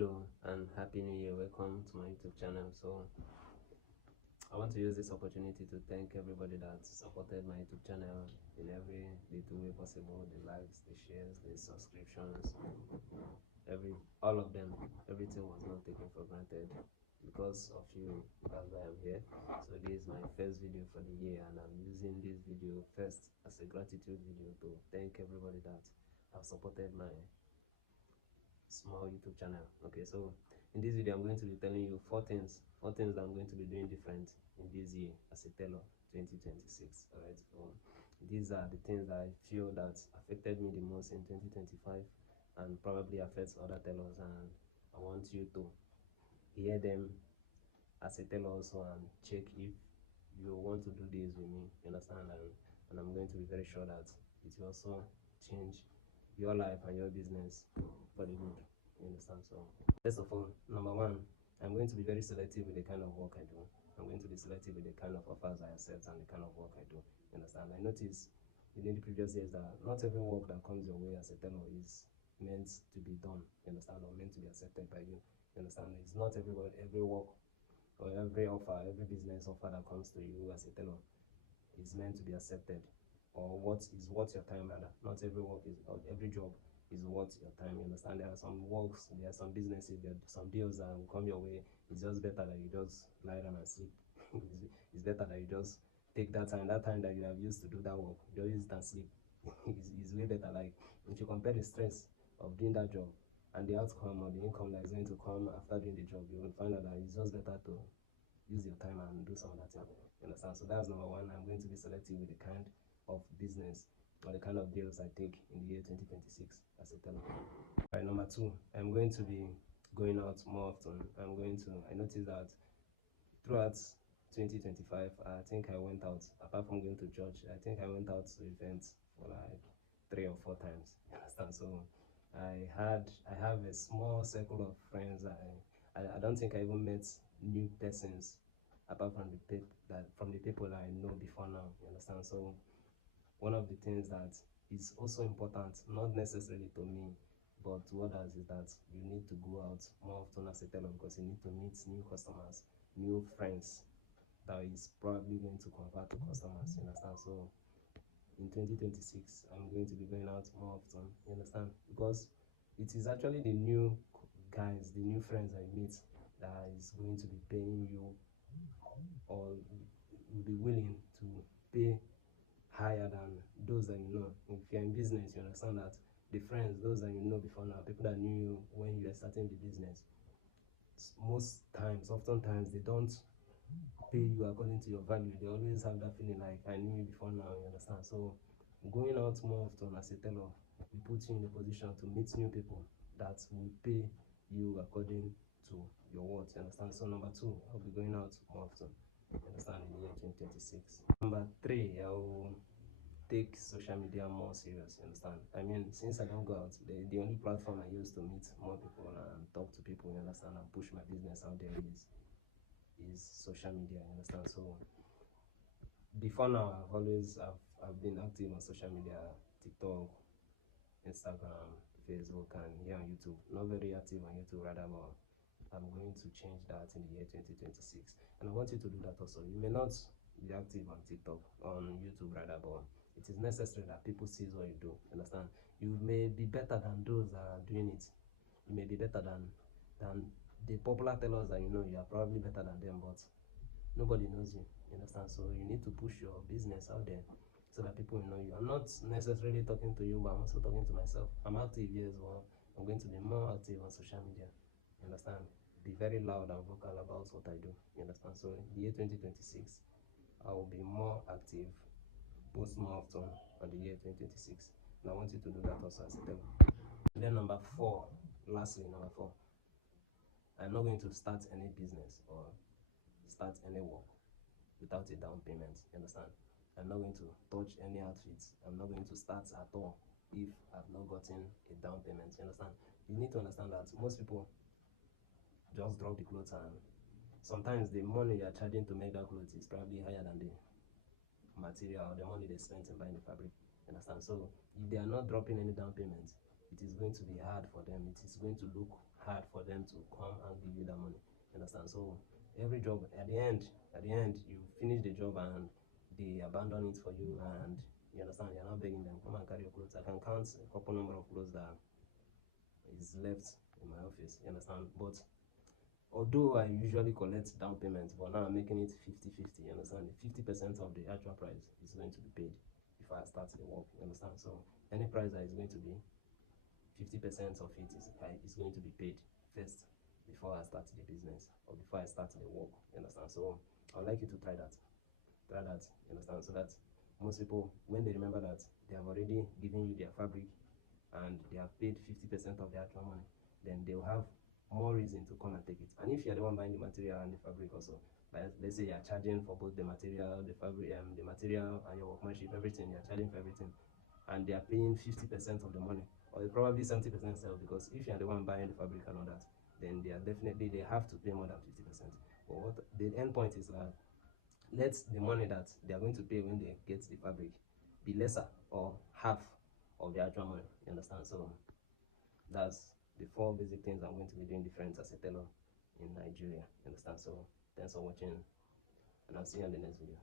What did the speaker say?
Hello and happy new year. Welcome to my YouTube channel. So I want to use this opportunity to thank everybody that supported my YouTube channel in every little way possible. The likes, the shares, the subscriptions, all of them. Everything was not taken for granted. Because of you, that's why I'm here. So this is my first video for the year, and I'm using this video first as a gratitude video to thank everybody that have supported my small YouTube channel. Okay, so in this video I'm going to be telling you four things that I'm going to be doing different in this year as a tailor 2026. All right, so these are the things that I feel that affected me the most in 2025 and probably affects other tailors, and I want you to hear them as a tailor also and check if you want to do this with me, you understand, and I'm going to be very sure that it will also change your life and your business for the good, you understand. So first of all, number one, I'm going to be very selective with the kind of work I do. I'm going to be selective with the kind of offers I accept and the kind of work I do, you understand. I noticed in the previous years that not every work that comes your way as a tailor is meant to be done, you understand, or meant to be accepted by you, you understand. It's not every work or every offer, every business offer that comes to you as a tailor is meant to be accepted, or what is worth your time rather. Not every work is, or every job is worth your time, you understand. There are some works, there are some businesses, there are some deals that will come your way. It's just better that you just lie down and sleep. It's better that you just take that time that you have used to do that work, just use it and sleep. It's way better. Like, if you compare the stress of doing that job and the outcome or the income that is going to come after doing the job, you will find out that it's just better to use your time and do some of that thing, you understand. So that's number one. I'm going to be selective with the kind of business or the kind of deals I take in the year 2026 as a tailor. Right, number two, I'm going to be going out more often. I noticed that throughout 2025, I think I went out, apart from going to church, I think I went out to events for like 3 or 4 times, you understand. So I have a small circle of friends. I don't think I even met new persons apart from the people that I know before now, you understand. So one of the things that is also important, not necessarily to me but to others, is that you need to go out more often as a tailor, because you need to meet new customers, new friends that is probably going to convert to customers, you understand. So in 2026 I'm going to be going out more often, you understand, because it is actually the new guys, the new friends I meet that is going to be paying you, or will be willing to pay higher than those that you know. If you're in business, you understand that the friends, those that you know before now, people that knew you when you were starting the business, oftentimes they don't pay you according to your value. They always have that feeling like, I knew you before now, you understand. So going out more often as a tailor will put you in a position to meet new people that will pay you according to your worth, you understand. So number two, I'll be going out more often, you understand, in the year 2026. Number three, I will take social media more serious, you understand. I mean, since I don't go out, the only platform I use to meet more people and talk to people, you understand, and push my business out there is social media, you understand. So before now, I've been active on social media, TikTok, Instagram, Facebook, and here on YouTube. Not very active on YouTube rather, but I'm going to change that in the year 2026, and I want you to do that also. You may not be active on TikTok, on YouTube rather, but it is necessary that people see what you do, understand. You may be better than those that are doing it. You may be better than the popular tailors that you know. You are probably better than them, but nobody knows you, you understand. So you need to push your business out there so that people will know you. I'm not necessarily talking to you, but I'm also talking to myself. I'm active, yes, but I'm going to be more active on social media, you understand. Be very loud and vocal about what I do, you understand. So the year 2026, I will be more active, post more often on the year 2026, and I want you to do that also as a tailor. And then number four, I'm not going to start any business or start any work without a down payment, you understand. I'm not going to touch any outfits. I'm not going to start at all if I've not gotten a down payment, you understand. You need to understand that most people just drop the clothes, and sometimes the money you are charging to make that clothes is probably higher than the material or the money they spent in buying the fabric, you understand. So if they are not dropping any down payment, it is going to be hard for them. It is going to look hard for them to come and give you that money. You understand? So every job, at the end, you finish the job and they abandon it for you, and you understand, you're not begging them, come and carry your clothes. I can count a couple number of clothes that is left in my office, you understand? But although I usually collect down payment, but now I'm making it 50-50, you understand? 50% of the actual price is going to be paid before I start the work, you understand? So any price that is going to be 50% of it is going to be paid first before I start the business or before I start the work, you understand? So I'd like you to try that. Try that, you understand? So that most people, when they remember that they have already given you their fabric and they have paid 50% of the actual money, then they'll have more reason to come and take it. And if you're the one buying the material and the fabric also, like let's say you're charging for both the material, the fabric, the material and your workmanship, everything, you're charging for everything, and they are paying 50% of the money, or probably 70% sell, because if you're the one buying the fabric and all that, then they have to pay more than 50%. But what the end point is that let the money that they are going to pay when they get the fabric be lesser or half of the actual money, you understand? So that's the 4 basic things I'm going to be doing different as a tailor in Nigeria, you understand? So thanks for watching, and I'll see you on the next video.